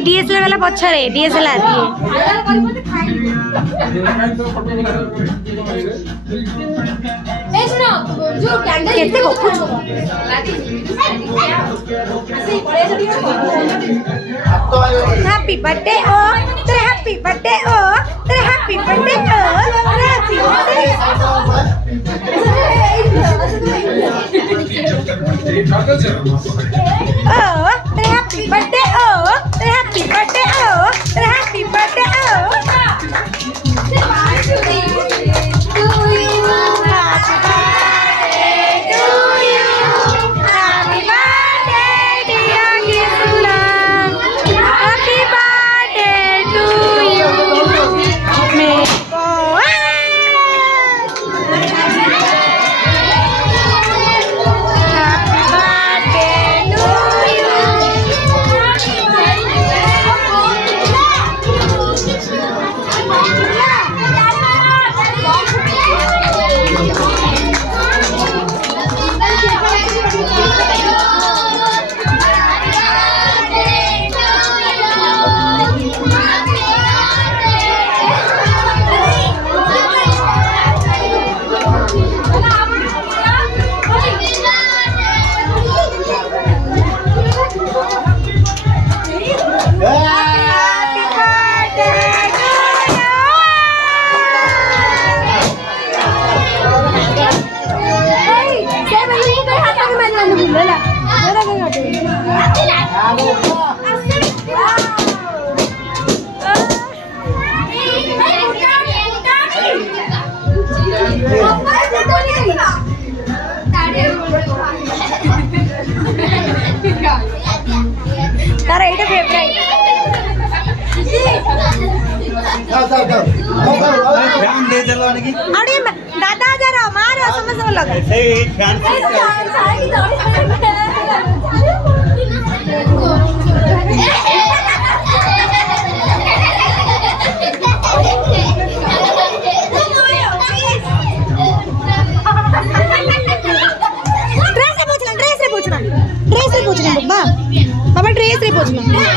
DSLR वाला पछरे DSLR केते गपुछ happy birthday ओ तेरे हैप्पी बर्थडे ओ तेरे हैप्पी बर्थडे ओ तेरे हैप्पी बर्थडे ओ तेरे हैप्पी बर्थडे ओ तेरे हैप्पी बर्थडे ओ तेरे हैप्पी बर्थडे ओ तारा एटा फेवरेट फैन दे देलो ने की अरे दादा जरा मारो समझ लगा ए फैन ड्रेस रे पूछना बाबा ड्रेस रे पूछना